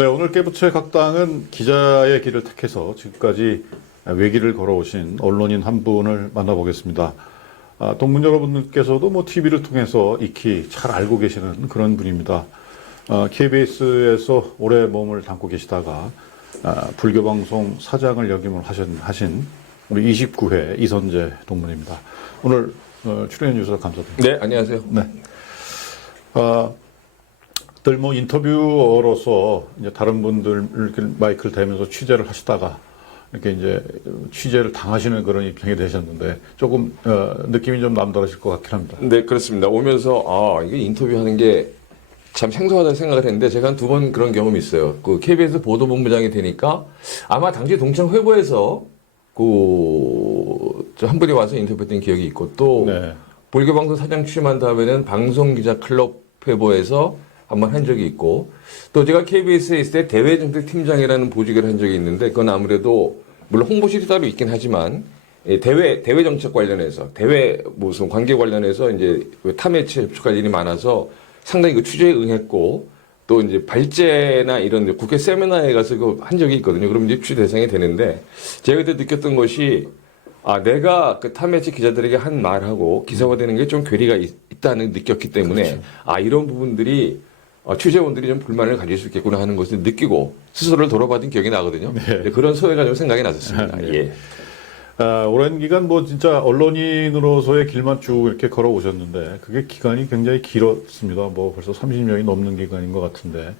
네, 오늘 깨부처의 각당은 기자의 길을 택해서 지금까지 외길을 걸어오신 언론인 한 분을 만나보겠습니다. 동문 여러분들께서도 뭐 TV를 통해서 익히 잘 알고 계시는 그런 분입니다. KBS에서 오래 몸을 담고 계시다가 불교방송 사장을 역임을 하신 우리 29회 이선재 동문입니다. 오늘 출연해 주셔서 감사드립니다. 네, 안녕하세요. 네. 늘 뭐 인터뷰어로서 이제 다른 분들 이렇게 마이크를 대면서 취재를 하시다가 이렇게 이제 취재를 당하시는 그런 입장이 되셨는데 조금 느낌이 좀 남다르실 것 같긴 합니다. 네, 그렇습니다. 오면서 이게 인터뷰하는 게 참 생소하다는 생각을 했는데 제가 한 두 번 그런 경험이 있어요. 그 KBS 보도본부장이 되니까 아마 당시 동창회보에서 한 분이 와서 인터뷰했던 기억이 있고 또 네. 불교방송 사장 취임한 다음에는 방송기자클럽 회보에서 한번 한 적이 있고 또 제가 KBS에 있을 때 대외정책팀장이라는 보직을 한 적이 있는데 그건 아무래도 물론 홍보실이 따로 있긴 하지만 대외 정책 관련해서 대외 무슨 관계 관련해서 이제 타매체 접촉할 일이 많아서 상당히 그 취재에 응했고 또 이제 발제나 이런 국회 세미나에 가서 한 적이 있거든요. 그럼 이제 취재 대상이 되는데 제가 그때 느꼈던 것이 내가 그 타매체 기자들에게 한 말하고 기사화되는 게 좀 괴리가 있다는 느꼈기 때문에 그렇죠. 이런 부분들이 취재원들이 좀 불만을 가질 수 있겠구나 하는 것을 느끼고 스스로를 돌아받은 기억이 나거든요. 네. 그런 소회가 좀 생각이 났었습니다. 네. 예. 오랜 기간 뭐 진짜 언론인으로서의 길만 쭉 이렇게 걸어오셨는데 그게 기간이 굉장히 길었습니다. 뭐 벌써 30년이 넘는 기간인 것 같은데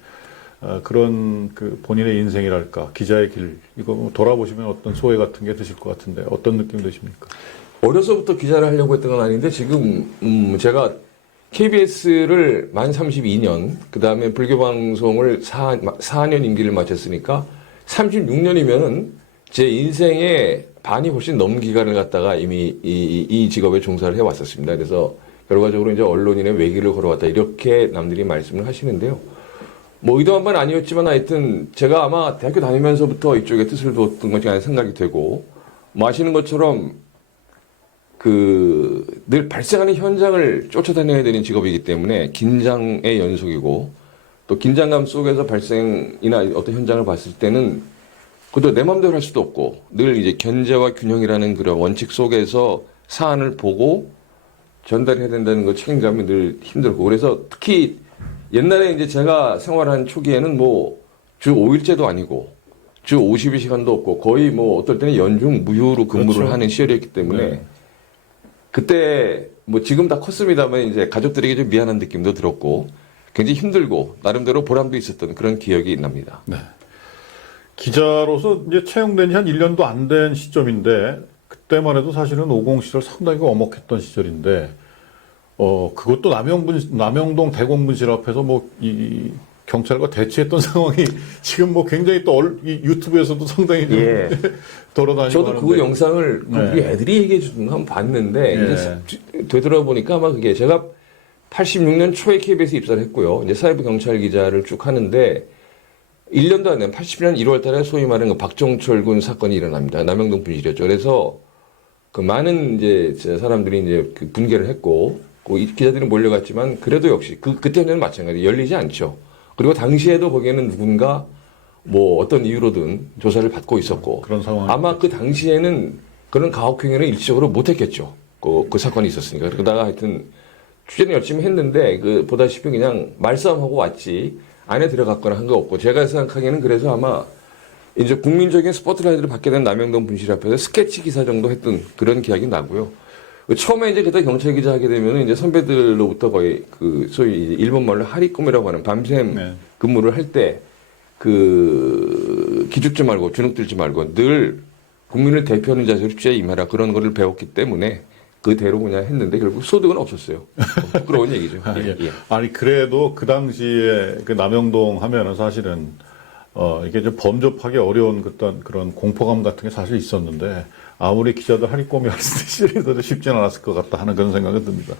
그런 그 본인의 인생이랄까 기자의 길 이거 뭐 돌아보시면 어떤 소회 같은 게 드실 것 같은데 어떤 느낌 드십니까? 어려서부터 기자를 하려고 했던 건 아닌데 지금 제가 KBS를 만 32년 그 다음에 불교방송을 4년 임기를 마쳤으니까 36년이면은 제 인생의 반이 훨씬 넘은 기간을 갖다가 이미 이 직업에 종사를 해왔었습니다. 그래서 결과적으로 이제 언론인의 외길을 걸어왔다 이렇게 남들이 말씀을 하시는데요. 뭐 의도한 바는 아니었지만 하여튼 제가 아마 대학교 다니면서부터 이쪽에 뜻을 두었던 것이 아니라 생각이 되고 뭐 아시는 것처럼 늘 발생하는 현장을 쫓아다녀야 되는 직업이기 때문에 긴장의 연속이고 또 긴장감 속에서 발생이나 어떤 현장을 봤을 때는 그것도 내 마음대로 할 수도 없고 늘 이제 견제와 균형이라는 그런 원칙 속에서 사안을 보고 전달해야 된다는 그 책임감이 늘 힘들고 그래서 특히 옛날에 이제 제가 생활한 초기에는 뭐 주 5일제도 아니고 주 52시간도 없고 거의 뭐 어떨 때는 연중 무휴로 근무를 그렇죠. 하는 시절이었기 때문에 네. 그때 뭐 지금 다 컸습니다만 이제 가족들에게 좀 미안한 느낌도 들었고 굉장히 힘들고 나름대로 보람도 있었던 그런 기억이 납니다. 네. 기자로서 이제 채용된 지 한 1년도 안 된 시점인데 그때만 해도 사실은 50 시절 상당히 엄혹했던 시절인데 그것도 남영동 대공분실 앞에서 뭐 이 경찰과 대치했던 상황이 지금 뭐 굉장히 또 이 유튜브에서도 상당히 좀 돌아다니고 저도 하는데. 그 영상을 네. 우리 애들이 얘기해 주는 거 한번 봤는데 이제 되돌아보니까 아마 그게 제가 86년 초에 KBS 입사를 했고요. 이제 사회부 경찰 기자를 쭉 하는데 1년도 안 된 80년 1월 달에 소위 말하는 그 박종철 군 사건이 일어납니다. 남영동 분실이었죠. 그래서 그 많은 이제 사람들이 이제 그 분개를 했고 기자들이 몰려갔지만 그래도 역시 그때는 마찬가지 열리지 않죠. 그리고 당시에도 거기에는 누군가 뭐 어떤 이유로든 조사를 받고 있었고 그런 상황 아마 그 당시에는 그런 가혹행위를 일시적으로 못했겠죠. 그 사건이 있었으니까. 그러다가 하여튼 취재는 열심히 했는데 보다시피 그냥 말싸움하고 왔지 안에 들어갔거나 한 거 없고 제가 생각하기에는 그래서 아마 이제 국민적인 스포트라이트를 받게 된 남영동 분실 앞에서 스케치 기사 정도 했던 그런 기억이 나고요. 처음에 이제 그때 경찰 기자 하게 되면 이제 선배들로부터 거의 소위 일본 말로 하리꿈이라고 하는 밤샘 근무를 할 때 기죽지 말고 주눅들지 말고 늘 국민을 대표하는 자세로 취재에 임해라 그런 거를 배웠기 때문에 그대로 그냥 했는데 결국 소득은 없었어요. 부끄러운 얘기죠. 예. 아니 그래도 그 당시에 그 남영동 하면은 사실은 이게 좀 범접하기 어려운 그런 공포감 같은 게 사실 있었는데 아무리 기자들 하리꼼이 할수도 쉽지는 않았을 것 같다 하는 그런 생각이 듭니다.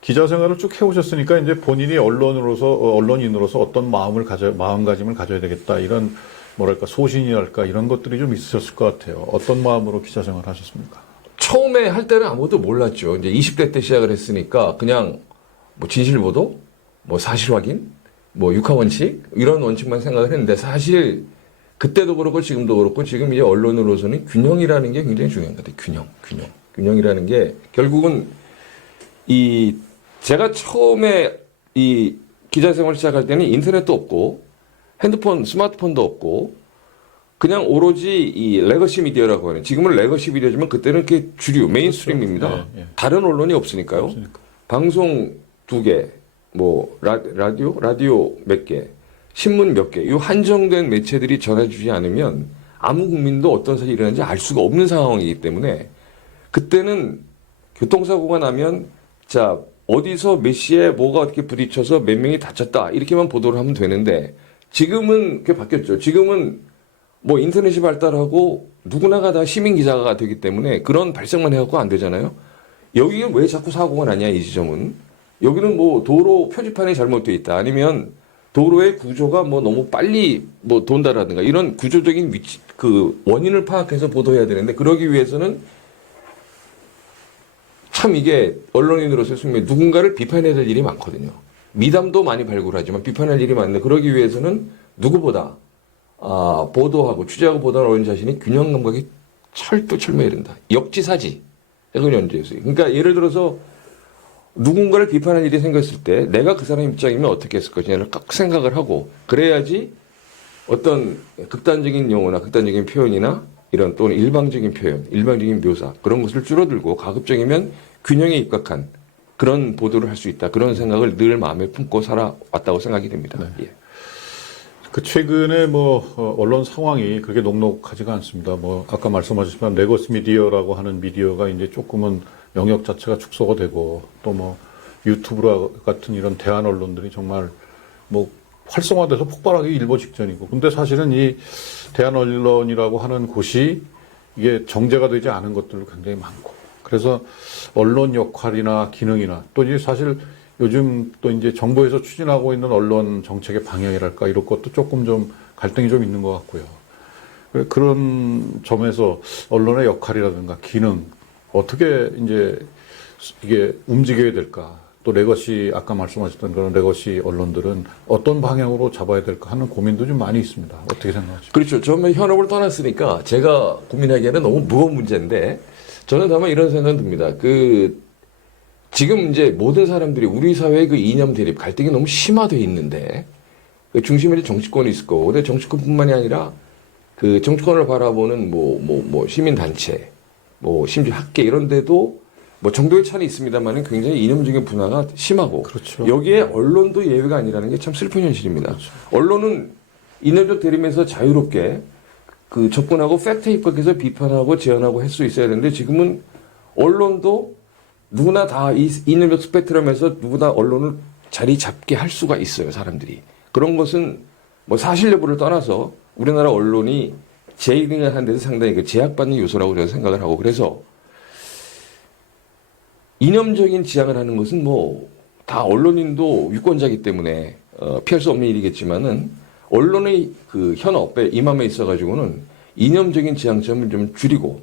기자 생활을 쭉 해오셨으니까 이제 본인이 언론인으로서 어떤 마음가짐을 가져야 되겠다 이런 뭐랄까 소신이랄까 이런 것들이 좀 있으셨을 것 같아요. 어떤 마음으로 기자 생활을 하셨습니까? 처음에 할 때는 아무것도 몰랐죠. 이제 20대 때 시작을 했으니까 그냥 뭐 진실 보도, 뭐 사실 확인, 뭐 육하 원칙 이런 원칙만 생각을 했는데 사실 그때도 그렇고 지금도 그렇고 지금 이제 언론으로서는 균형이라는 게 굉장히 중요한 것 같아요. 균형이라는 게 결국은 이 제가 처음에 이 기자 생활 시작할 때는 인터넷도 없고 핸드폰, 스마트폰도 없고 그냥 오로지 이 레거시 미디어라고 하는 지금은 레거시 미디어지만 그때는 이렇게 주류 메인스트림입니다. 그렇죠. 네, 네. 다른 언론이 없으니까요. 없으니까. 방송 2개, 뭐 라디오 몇 개, 신문 몇 개, 이 한정된 매체들이 전해주지 않으면 아무 국민도 어떤 사실이 일어나는지 알 수가 없는 상황이기 때문에 그때는 교통사고가 나면 자 어디서 몇 시에 뭐가 어떻게 부딪혀서 몇 명이 다쳤다 이렇게만 보도를 하면 되는데 지금은 그게 바뀌었죠. 지금은 뭐 인터넷이 발달하고 누구나가 다 시민 기자가 되기 때문에 그런 발생만 해갖고 안 되잖아요. 여기는 왜 자꾸 사고가 나냐 이 지점은 여기는 뭐 도로 표지판이 잘못되어 있다 아니면 도로의 구조가 뭐 너무 빨리 뭐 돈다라든가 이런 구조적인 위치 그 원인을 파악해서 보도해야 되는데 그러기 위해서는 참 이게 언론인으로서의 숙명 누군가를 비판해야 될 일이 많거든요. 미담도 많이 발굴하지만 비판할 일이 많은데 그러기 위해서는 누구보다 보도하고 취재하고 보도하는 언론 자신이 균형 감각이 철두철미해야 된다. 역지사지. 이건 연주였어요. 그러니까 예를 들어서 누군가를 비판할 일이 생겼을 때 내가 그 사람 입장이면 어떻게 했을 것이냐를 딱 생각을 하고 그래야지 어떤 극단적인 용어나 극단적인 표현이나 이런 또는 일방적인 표현, 일방적인 묘사 그런 것을 줄어들고 가급적이면 균형에 입각한 그런 보도를 할 수 있다. 그런 생각을 늘 마음에 품고 살아왔다고 생각이 됩니다. 네. 예. 그 최근에 뭐 언론 상황이 그렇게 녹록하지가 않습니다. 뭐 아까 말씀하셨지만 레거시 미디어라고 하는 미디어가 이제 조금은 영역 자체가 축소가 되고 또 뭐 유튜브 같은 이런 대한 언론들이 정말 뭐 활성화돼서 폭발하기 일보 직전이고 근데 사실은 이 대한 언론이라고 하는 곳이 이게 정제가 되지 않은 것들도 굉장히 많고 그래서 언론 역할이나 기능이나 또 이제 사실 요즘 또 이제 정부에서 추진하고 있는 언론 정책의 방향이랄까 이런 것도 조금 좀 갈등이 좀 있는 것 같고요. 그런 점에서 언론의 역할이라든가 기능 어떻게 이제 이게 움직여야 될까? 또 레거시 아까 말씀하셨던 그런 레거시 언론들은 어떤 방향으로 잡아야 될까 하는 고민도 좀 많이 있습니다. 어떻게 생각하십니까? 그렇죠. 처음에 현업을 떠났으니까 제가 고민하기에는 너무 무거운 문제인데 저는 다만 이런 생각은 듭니다. 지금 이제 모든 사람들이 우리 사회의 그 이념 대립, 갈등이 너무 심화되어 있는데 그 중심에 정치권이 있을 거고, 근데 정치권뿐만이 아니라 그 정치권을 바라보는 시민단체, 뭐 심지어 학계 이런 데도 뭐 정도의 차는 있습니다만은 굉장히 이념적인 분화가 심하고 그렇죠. 여기에 언론도 예외가 아니라는 게 참 슬픈 현실입니다. 그렇죠. 언론은 이념적 대립에서 자유롭게 그 접근하고 팩트 입각해서 비판하고 제안하고 할 수 있어야 되는데 지금은 언론도 누구나 다 이 이념적 스펙트럼에서 누구나 언론을 자리 잡게 할 수가 있어요, 사람들이. 그런 것은 뭐 사실 여부를 떠나서 우리나라 언론이 재기능을 하는 데서 상당히 그 제약받는 요소라고 저는 생각을 하고 그래서 이념적인 지향을 하는 것은 뭐 다 언론인도 유권자이기 때문에 피할 수 없는 일이겠지만은 언론의 그 현업에 임함에 있어가지고는 이념적인 지향점을 좀 줄이고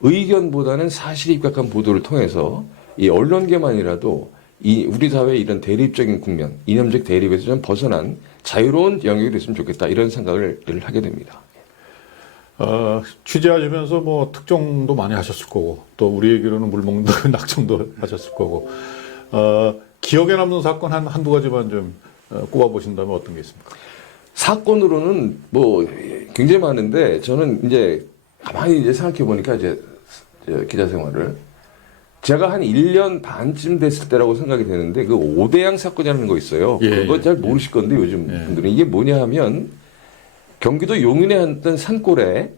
의견보다는 사실에 입각한 보도를 통해서 이 언론계만이라도 이 우리 사회의 이런 대립적인 국면, 이념적 대립에서 좀 벗어난 자유로운 영역이 됐으면 좋겠다 이런 생각을 늘 하게 됩니다. 취재하시면서 뭐 특종도 많이 하셨을 거고 또 우리에게로는 물먹는 낙정도 하셨을 거고 기억에 남는 사건 한두 가지만 좀 꼽아보신다면 어떤 게 있습니까? 사건으로는 뭐 굉장히 많은데 저는 이제 가만히 이제 생각해 보니까 이제 기자 생활을 제가 한 1년 반쯤 됐을 때라고 생각이 되는데 그 오대양 사건이라는 거 있어요. 예, 그거 잘 예. 모르실 건데 요즘 예. 분들은 이게 뭐냐 하면 경기도 용인에 어떤 산골에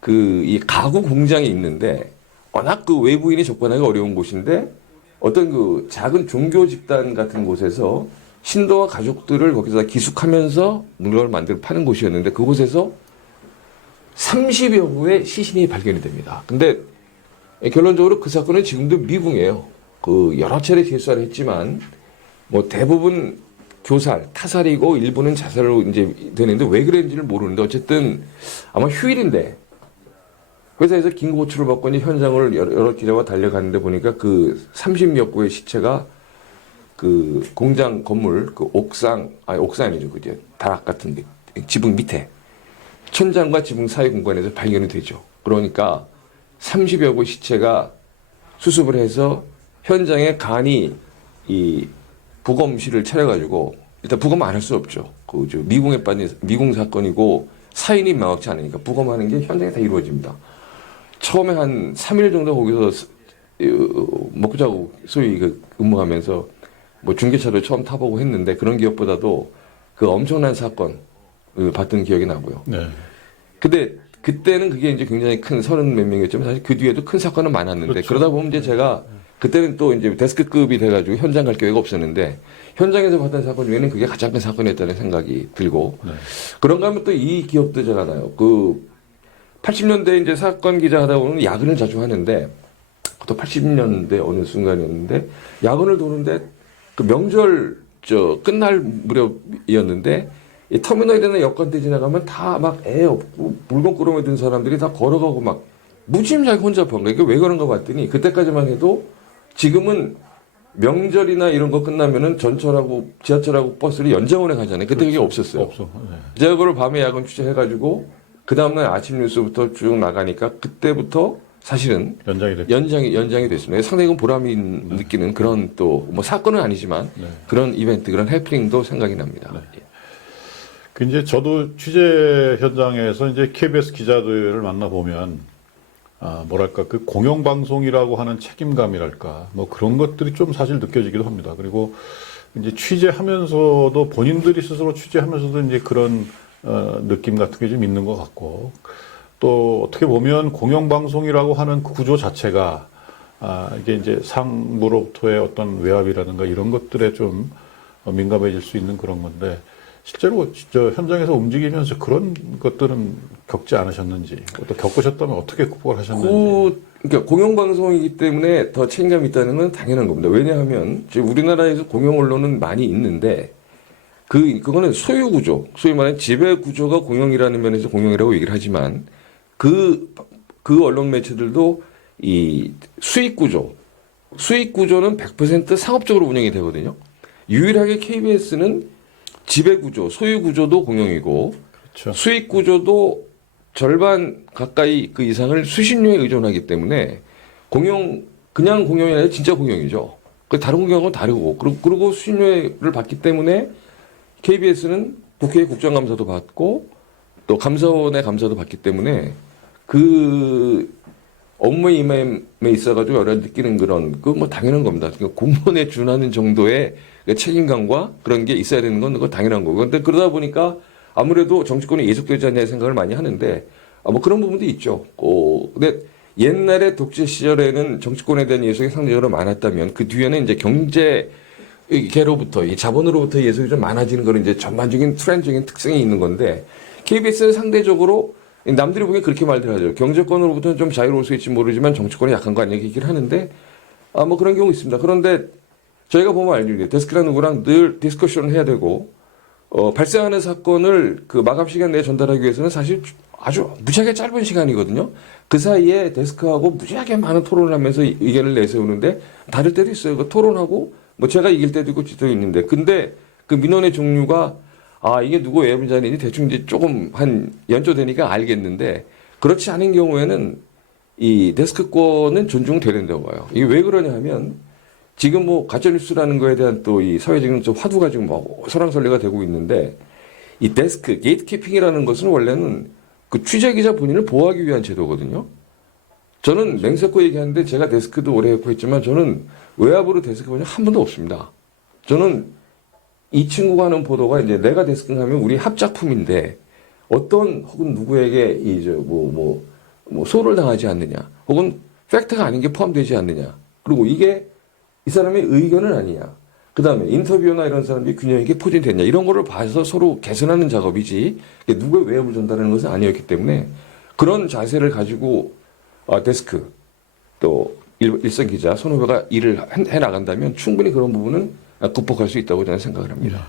그 이 가구 공장이 있는데 워낙 그 외부인이 접근하기 어려운 곳인데 어떤 그 작은 종교 집단 같은 곳에서 신도와 가족들을 거기서 기숙하면서 물건을 만들어 파는 곳이었는데 그곳에서 30여 구의 시신이 발견이 됩니다. 근데 결론적으로 그 사건은 지금도 미궁이에요. 그 여러 차례 재수사를 했지만 뭐 대부분 교살, 타살이고 일부는 자살로 이제 되는데 왜 그랬는지를 모르는데 어쨌든 아마 휴일인데 회사에서 긴급 호출을 받고 이제 현장을 여러 기자와 달려갔는데 보니까 그 30몇 구의 시체가 그 공장 건물 그 옥상이죠, 그죠? 다락 같은 게 지붕 밑에 천장과 지붕 사이 공간에서 발견이 되죠. 그러니까 30여 구의 시체가 수습을 해서 현장에 간이 이 부검실을 차려가지고 일단 부검 안 할 수 없죠. 그저 미궁에 빠진 미궁 사건이고 사인이 명확치 않으니까 부검하는 게 현장에 다 이루어집니다. 처음에 한 3일 정도 거기서 먹고 자고 소위 그 근무하면서 뭐 중계차를 처음 타보고 했는데 그런 기억보다도 그 엄청난 사건 봤던 기억이 나고요. 네. 근데 그때는 그게 이제 굉장히 큰 30몇 명이었지만 사실 그 뒤에도 큰 사건은 많았는데 그렇죠. 그러다 보면 이제 제가 그때는 또 이제 데스크급이 돼가지고 현장 갈 기회가 없었는데 현장에서 봤던 사건 중에는 그게 가장 큰 사건이었다는 생각이 들고 네. 그런가 하면 또 이 기억도 제가 나요. 그 80년대 이제 사건 기자 하다 보면 야근을 자주 하는데 또 80년대 어느 순간이었는데 야근을 도는데 그 명절 끝날 무렵이었는데 이 터미널이나 역관대 지나가면 다 막 애 없고 물건 꾸러미 든 사람들이 다 걸어가고 막 무지무지하게 혼잡한 거예요. 이게 왜 그런가 봤더니 그때까지만 해도 지금은 명절이나 이런 거 끝나면은 전철하고 지하철하고 버스를 연장원에 가잖아요. 그때 그게 없었어요. 없어. 네. 제가 그걸 밤에 야근 취재해가지고 그 다음날 아침 뉴스부터 쭉 나가니까 그때부터 사실은 연장이 됐죠. 연장이 됐습니다. 상당히 그 보람이 느끼는 그런 또 뭐 사건은 아니지만 네. 그런 이벤트, 그런 해프닝도 생각이 납니다. 예. 그 이제 저도 취재 현장에서 이제 KBS 기자들을 만나 보면 뭐랄까 그 공영방송이라고 하는 책임감이랄까 뭐 그런 것들이 좀 사실 느껴지기도 합니다. 그리고 이제 취재하면서도 본인들이 스스로 취재하면서도 이제 그런 느낌 같은 게 좀 있는 것 같고 또 어떻게 보면 공영방송이라고 하는 그 구조 자체가 이게 이제 상부로부터의 어떤 외압이라든가 이런 것들에 좀 민감해질 수 있는 그런 건데 실제로 진짜 현장에서 움직이면서 그런 것들은 겪지 않으셨는지 또 겪으셨다면 어떻게 극복을 하셨는지. 그러니까 공영방송이기 때문에 더 책임감이 있다는 건 당연한 겁니다. 왜냐하면 지금 우리나라에서 공영 언론은 많이 있는데 그거는 소유 구조, 소위 말하는 지배 구조가 공영이라는 면에서 공영이라고 얘기를 하지만 그 언론 매체들도 이 수익 구조는 100% 상업적으로 운영이 되거든요. 유일하게 KBS는 지배 구조, 소유 구조도 공영이고 그렇죠. 수익 구조도 절반 가까이 그 이상을 수신료에 의존하기 때문에 그냥 공영이 아니라 진짜 공영이죠. 그 다른 공영하고 다르고 그리고 수신료를 받기 때문에 KBS는 국회의 국정감사도 받고 또 감사원의 감사도 받기 때문에 그 업무의 임함에 있어가지고 여러 가지 느끼는 그런 뭐 당연한 겁니다. 그러니까 공무원에 준하는 정도의 책임감과 그런 게 있어야 되는 건 그거 당연한 거고. 근데 그러다 보니까 아무래도 정치권이 예속되지 않냐 생각을 많이 하는데 뭐 그런 부분도 있죠. 근데 옛날에 독재 시절에는 정치권에 대한 예속이 상대적으로 많았다면 그 뒤에는 이제 경제계로부터 이 자본으로부터 예속이 좀 많아지는 거는 이제 전반적인 트렌드적인 특성이 있는 건데 KBS는 상대적으로 남들이 보기엔 그렇게 말들 하죠. 경제권으로부터는 좀 자유로울 수 있지 모르지만 정치권이 약한 거 아니야 얘기를 하는데 뭐 그런 경우 있습니다. 그런데 저희가 보면 알죠. 데스크랑 누구랑 늘 디스커션을 해야 되고 발생하는 사건을 그 마감 시간 내에 전달하기 위해서는 사실 아주 무지하게 짧은 시간이거든요. 그 사이에 데스크하고 무지하게 많은 토론을 하면서 의견을 내세우는데 다를 때도 있어요. 그 토론하고 뭐 제가 이길 때도 있고 지도 있는데 근데 그 민원의 종류가 이게 누구 외부자인지 대충 이제 조금 한 연조되니까 알겠는데 그렇지 않은 경우에는 이 데스크권은 존중되는다고 봐요. 이게 왜 그러냐 하면 지금 뭐 가짜뉴스라는 거에 대한 또 이 사회적인 좀 화두가 지금 뭐 설왕설래가 되고 있는데 이 데스크, 게이트키핑이라는 것은 원래는 그 취재기자 본인을 보호하기 위한 제도거든요. 저는 맹세코 얘기하는데 제가 데스크도 오래 했고 했지만 저는 외압으로 데스크 본 적 한 번도 없습니다. 저는 이 친구가 하는 보도가 이제 내가 데스크 하면 우리 합작품인데 어떤 혹은 누구에게 소를 당하지 않느냐 혹은 팩트가 아닌 게 포함되지 않느냐 그리고 이게 이 사람의 의견은 아니냐 그 다음에 인터뷰나 이런 사람들이 균형있게 포진됐냐 이런 거를 봐서 서로 개선하는 작업이지 누구의 외압을 전달하는 것은 아니었기 때문에 그런 자세를 가지고 데스크 또 일선 기자 손 후배가 일을 해나간다면 충분히 그런 부분은 극복할 수 있다고 저는 생각을 합니다.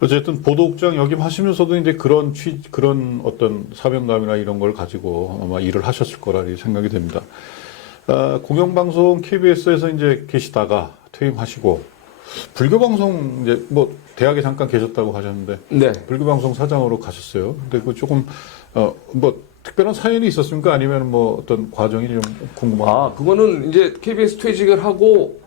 어쨌든 보도국장 역임하시면서도 이제 그런 어떤 사명감이나 이런 걸 가지고 아마 일을 하셨을 거라 생각이 됩니다. 공영방송 KBS에서 이제 계시다가 퇴임하시고 불교 방송 이제 뭐 대학에 잠깐 계셨다고 하셨는데 네. 불교 방송 사장으로 가셨어요. 근데 그 조금 뭐 특별한 사연이 있었습니까? 아니면 뭐 어떤 과정이 좀 궁금합니다. 아, 그거는 이제 KBS 퇴직을 하고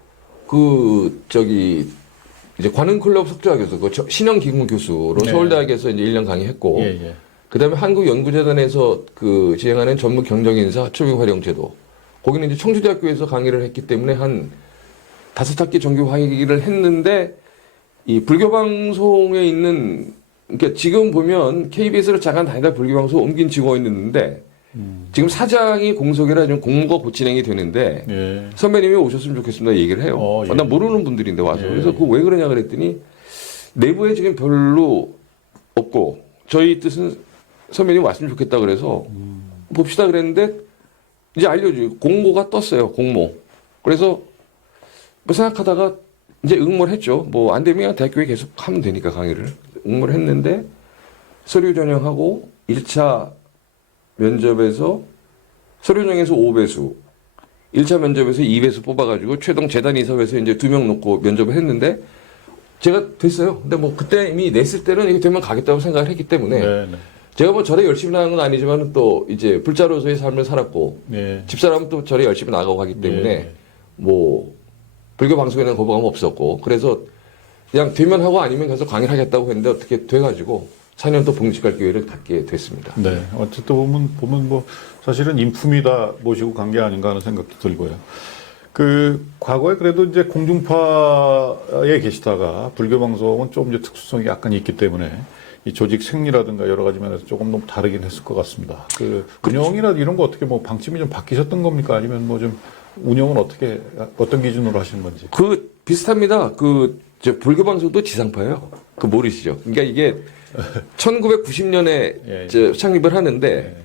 이제 관음클럽 석좌 교수, 신영 기금 교수로 네. 서울대학에서 이제 1년 강의했고, 예, 예. 그다음에 한국연구재단에서 진행하는 전문 경영인사 초빙활용제도, 거기는 이제 청주대학교에서 강의를 했기 때문에 한 5학기 정규 강의를 했는데, 이 불교 방송에 있는, 그러니까 지금 보면 KBS를 잠깐 다니다 불교 방송 옮긴 직원이 있는데, 지금 사장이 공석이라 좀 공모가 곧 진행이 되는데, 예. 선배님이 오셨으면 좋겠습니다 얘기를 해요. 예. 난 모르는 분들인데 와서. 예. 그래서 그거 왜 그러냐 그랬더니 내부에 지금 별로 없고 저희 뜻은 선배님 왔으면 좋겠다 그래서 봅시다 그랬는데 이제 알려줘요. 공모가 떴어요. 공모. 그래서 뭐 생각하다가 이제 응모를 했죠. 뭐 안 되면 대학교에 계속 하면 되니까 강의를. 응모를 했는데 서류 전형하고 1차 면접에서 서류 전형에서 5배수 1차 면접에서 2배수 뽑아가지고 최종 재단 이사회에서 이제 2명 놓고 면접을 했는데 제가 됐어요. 근데 뭐 그때 이미 냈을 때는 이게 되면 가겠다고 생각을 했기 때문에 네, 네. 제가 뭐 절에 열심히 나간 건 아니지만 또 이제 불자로서의 삶을 살았고 예. 집사람은 또 절에 열심히 나가고 하기 때문에 예. 뭐 불교 방송에는 거부감 없었고 그래서 그냥 되면 하고 아니면 가서 강의를 하겠다고 했는데 어떻게 돼가지고 4년 또 봉직할 기회를 갖게 됐습니다. 네. 어쨌든 보면 뭐 사실은 인품이다 모시고 간 게 아닌가 하는 생각도 들고요. 그 과거에 그래도 이제 공중파에 계시다가 불교 방송은 좀 이제 특수성이 약간 있기 때문에 이 조직 생리라든가 여러 가지 면에서 조금 너무 다르긴 했을 것 같습니다. 그 운영이나 이런 거 어떻게 뭐 방침이 좀 바뀌셨던 겁니까? 아니면 뭐 좀 운영은 어떤 기준으로 하시는 건지? 그 비슷합니다. 저 불교 방송도 지상파예요. 그 모르시죠? 그러니까 이게 1990년에 예. 창립을 하는데 예.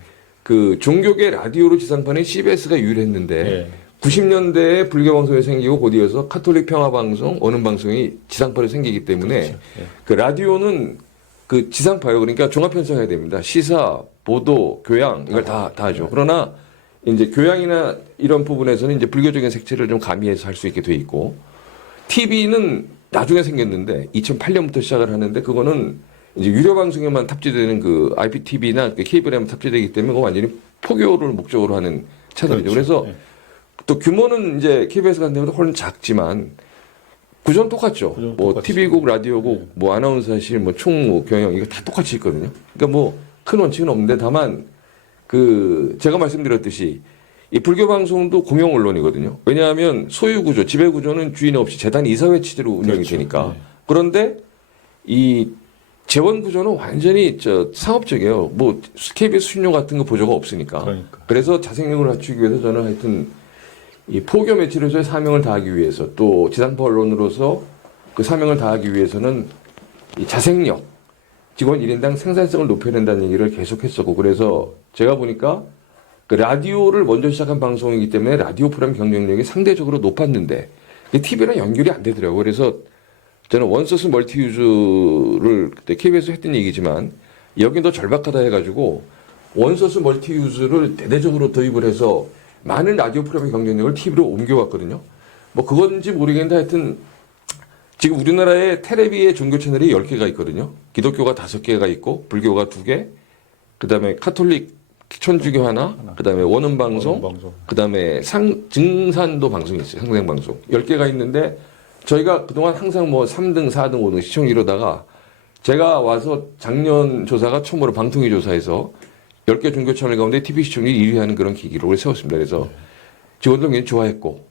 그 종교계 라디오로 지상파는 CBS가 유일했는데 예. 90년대에 불교 방송이 생기고 곧 이어서 카톨릭 평화 방송, 어느 방송이 지상파로 생기기 때문에 그렇죠. 예. 그 라디오는 그 지상파예요. 그러니까 종합 편성해야 됩니다. 시사, 보도, 교양 이걸 다 하죠. 그러나 이제 교양이나 이런 부분에서는 이제 불교적인 색채를 좀 가미해서 할 수 있게 돼 있고 TV는 나중에 생겼는데 2008년부터 시작을 하는데 그거는 이제 유료 방송에만 탑재되는 그 IPTV나 케이블에만 탑재되기 때문에 그거 완전히 포교를 목적으로 하는 채널이죠. 그렇죠. 그래서 또 규모는 이제 KBS 같은 데보다 훨씬 작지만 구조는 똑같죠. 구조는 뭐 똑같이. TV국, 라디오국, 뭐 아나운서실, 뭐 총무, 경영 이거 다 똑같이 있거든요. 그러니까 뭐 큰 원칙은 없는데 다만 제가 말씀드렸듯이 이 불교 방송도 공영 언론이거든요. 왜냐하면 소유 구조, 지배 구조는 주인 없이 재단 이사회 취지로 운영이 그렇죠. 되니까. 네. 그런데 이 재원 구조는 완전히 상업적이에요. 뭐 KBS 수신료 같은 거 보조가 없으니까. 그러니까. 그래서 자생력을 갖추기 위해서 저는 하여튼 이 포교 매체로서의 사명을 다하기 위해서 또 지상파 언론으로서 그 사명을 다하기 위해서는 이 자생력, 직원 1인당 생산성을 높여야 된다는 얘기를 계속 했었고 그래서 제가 보니까 그 라디오를 먼저 시작한 방송이기 때문에 라디오 프로그램 경쟁력이 상대적으로 높았는데 TV랑 연결이 안 되더라고요. 그래서 저는 원소스 멀티유즈를 그때 KBS에서 했던 얘기지만 여긴 더 절박하다 해가지고 원소스 멀티유즈를 대대적으로 도입을 해서 많은 라디오 프로그램 경쟁력을 TV로 옮겨왔거든요. 뭐 그건지 모르겠는데 하여튼 지금 우리나라에 텔레비의 종교 채널이 10개가 있거든요. 기독교가 5개가 있고 불교가 2개, 그다음에 카톨릭 천주교 하나, 그다음에 원음방송, 그다음에 증산도 방송이 있어요. 상생방송. 10개가 있는데 저희가 그동안 항상 뭐 3등, 4등, 5등 시청 이러다가 제가 와서 작년 조사가 처음으로 방통위 조사에서 10개 종교 채널 가운데 TV 시청률 1위 하는 그런 기록을 세웠습니다. 그래서 직원들 굉장히 좋아했고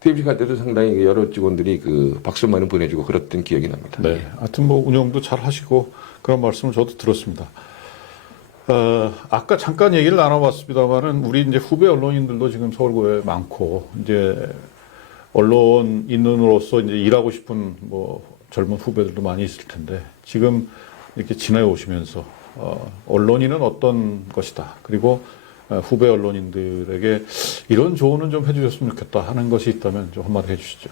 퇴임식 할 때도 상당히 여러 직원들이 박수 많이 보내주고 그랬던 기억이 납니다. 네. 하여튼 뭐 운영도 잘 하시고 그런 말씀을 저도 들었습니다. 아까 잠깐 얘기를 나눠봤습니다만은 우리 이제 후배 언론인들도 지금 서울고에 많고 이제 언론인으로서 이제 일하고 싶은 뭐 젊은 후배들도 많이 있을 텐데 지금 이렇게 지내오시면서 언론인은 어떤 것이다. 그리고 후배 언론인들에게 이런 조언은 좀 해주셨으면 좋겠다 하는 것이 있다면 좀 한마디 해주시죠.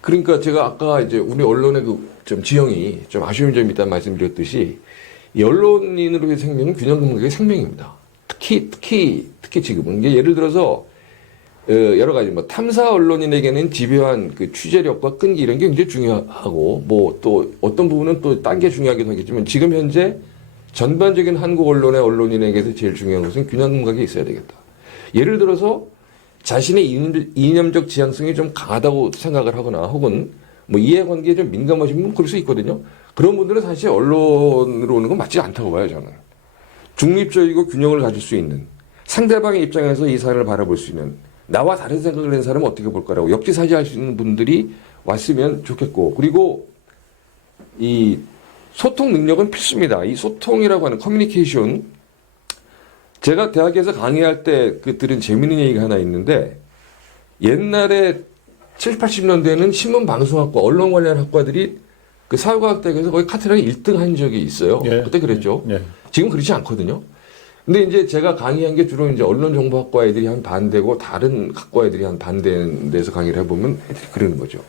그러니까 제가 아까 이제 우리 언론의 좀 지형이 좀 아쉬운 점이 있다는 말씀드렸듯이 이 언론인으로의 생명은 균형 감각의 생명입니다. 특히 지금은 이게 예를 들어서 여러 가지 뭐 탐사 언론인에게는 집요한 그 취재력과 끈기 이런 게 굉장히 중요하고 뭐 또 어떤 부분은 또 딴 게 중요하기도 하겠지만 지금 현재 전반적인 한국 언론의 언론인에게서 제일 중요한 것은 균형 감각이 있어야 되겠다. 예를 들어서 자신의 이념적 지향성이 좀 강하다고 생각을 하거나 혹은 뭐 이해관계에 좀 민감하신 분 그럴 수 있거든요. 그런 분들은 사실 언론으로 오는 건 맞지 않다고 봐요, 저는. 중립적이고 균형을 가질 수 있는 상대방의 입장에서 이 사안을 바라볼 수 있는 나와 다른 생각을 하는 사람은 어떻게 볼 거라고 역지사지할 수 있는 분들이 왔으면 좋겠고 그리고 이 소통 능력은 필수입니다. 이 소통이라고 하는 커뮤니케이션 제가 대학에서 강의할 때 그 들은 재미있는 얘기가 하나 있는데 옛날에 70, 80년대에는 신문방송학과 언론 관련 학과들이 그 사회과학대학에서 거의 카트라인 1등 한 적이 있어요. 예. 그때 그랬죠. 예. 지금 그렇지 않거든요. 근데 이제 제가 강의한 게 주로 이제 언론정보학과 애들이 한 반대고 다른 학과 애들이 한 반대인 데서 강의를 해보면 애들이 그러는 거죠.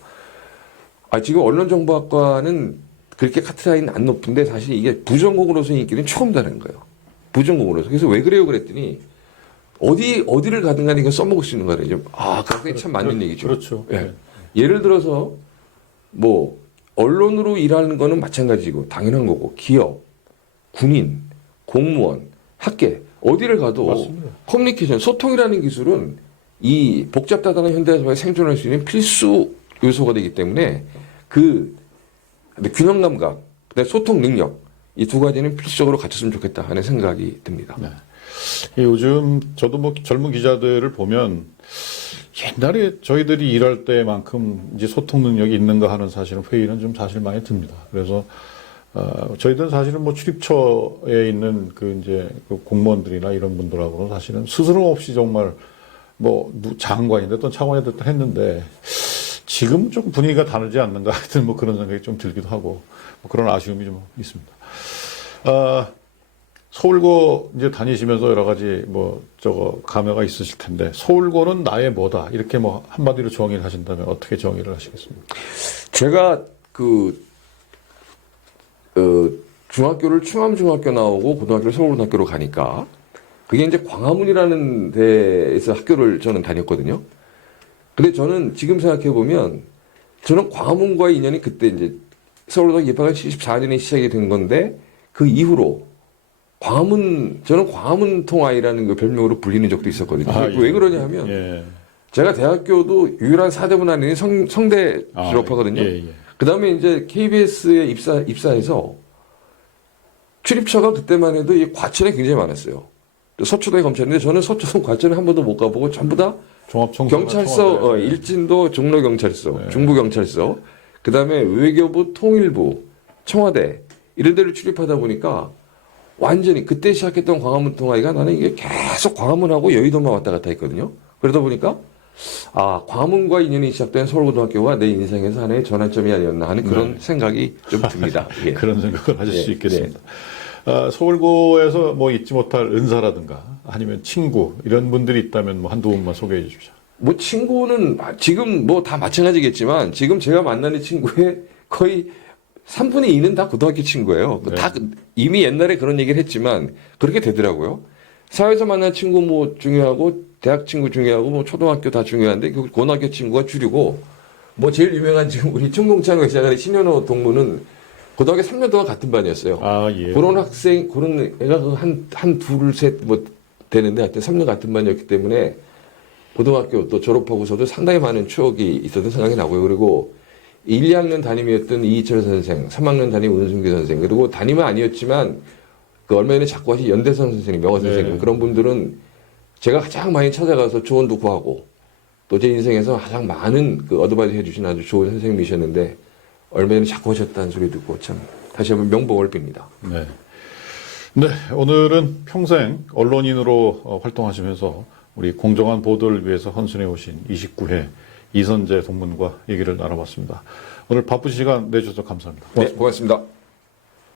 지금 언론정보학과는 그렇게 카트라인 안 높은데 사실 이게 부전공으로서 인기는 처음이라는 거예요. 부전공으로서. 그래서 왜 그래요? 그랬더니 어디를 가든 간에 이거 써먹을 수 있는 거래요. 그게 참 맞는 얘기죠. 그렇죠. 예. 예를 들어서 뭐 언론으로 일하는 거는 마찬가지고 당연한 거고 기업, 군인, 공무원, 학계 어디를 가도 맞습니다. 커뮤니케이션, 소통이라는 기술은 이 복잡다단한 현대사회에 생존할 수 있는 필수 요소가 되기 때문에 그 균형 감각, 그다음에 소통 능력 이 두 가지는 필수적으로 갖췄으면 좋겠다 하는 생각이 듭니다. 네. 요즘 저도 뭐 젊은 기자들을 보면 옛날에 저희들이 일할 때만큼 이제 소통 능력이 있는가 하는 사실은 회의는 좀 사실 많이 듭니다. 그래서 저희들은 사실은 뭐 출입처에 있는 그 이제 그 공무원들이나 이런 분들하고는 사실은 스스럼 없이 정말 뭐 장관이 됐든 차관이 됐든 했는데 지금 좀 분위기가 다르지 않는가 하여튼 뭐 그런 생각이 좀 들기도 하고 뭐 그런 아쉬움이 좀 있습니다. 서울고 이제 다니시면서 여러 가지 뭐 감회가 있으실 텐데 서울고는 나의 뭐다 이렇게 뭐 한마디로 정의를 하신다면 어떻게 정의를 하시겠습니까? 제가 중학교를 충암중학교 나오고 고등학교를 서울고등학교로 가니까 그게 이제 광화문이라는 데에서 학교를 저는 다녔거든요. 근데 저는 지금 생각해 보면 저는 광화문과의 인연이 그때 이제 서울고등학교 입학한 74년에 시작이 된 건데 그 이후로 저는 광화문통 아이라는 그 별명으로 불리는 적도 있었거든요. 예. 왜 그러냐 하면 예. 제가 대학교도 유일한 4대문 아닌 성대 졸업하거든요. 예. 그 다음에 이제 KBS에 입사해서 출입처가 그때만 해도 이 과천에 굉장히 많았어요. 서초동에 검찰인데 저는 서초동 과천에 한 번도 못 가보고 전부 다 경찰서, 일진도 종로경찰서, 네. 중부경찰서, 그 다음에 외교부, 통일부, 청와대 이런 데를 출입하다 보니까 완전히 그때 시작했던 광화문 통아이가 나는 이게 계속 광화문하고 여의도만 왔다 갔다 했거든요. 그러다 보니까 광화문과 인연이 시작된 서울고등학교가 내 인생에서 하나의 전환점이 아니었나 하는 그런 생각이 좀 듭니다. 예. 그런 생각을 하실 수 있겠습니다. 서울고에서 뭐 잊지 못할 은사라든가 아니면 친구 이런 분들이 있다면 뭐 한두 분만 소개해 주십시오. 뭐 친구는 지금 뭐 다 마찬가지겠지만 지금 제가 만나는 친구의 거의 3분의 2는 다 고등학교 친구예요. 네. 다 이미 옛날에 그런 얘기를 했지만 그렇게 되더라고요. 사회에서 만난 친구 뭐 중요하고 대학 친구 중요하고 뭐 초등학교 다 중요한데 그 고등학교 친구가 주류고 뭐 제일 유명한 지금 우리 충동찬과 시작하는 신현호 동무는 고등학교 3년 동안 같은 반이었어요. 예. 그런 애가 한 둘, 셋 뭐 되는데 하여튼 3년 같은 반이었기 때문에 고등학교 또 졸업하고서도 상당히 많은 추억이 있었던 생각이 나고요. 그리고 1, 2학년 담임이었던 이희철 선생, 3학년 담임 은순기 선생, 그리고 담임은 아니었지만 그 얼마 전에 자꾸 하신 연대선 선생님, 명화 선생님, 그런 분들은 제가 가장 많이 찾아가서 조언도 구하고 또 제 인생에서 가장 많은 그 어드바이스 해주신 아주 좋은 선생님이셨는데 얼마 전에 자꾸 하셨다는 소리 듣고 참 다시 한번 명복을 빕니다. 네. 네, 오늘은 평생 언론인으로 활동하시면서 우리 공정한 보도를 위해서 헌신해 오신 29회 이선재 동문과 얘기를 나눠봤습니다. 오늘 바쁘신 시간 내주셔서 감사합니다. 네, 고맙습니다.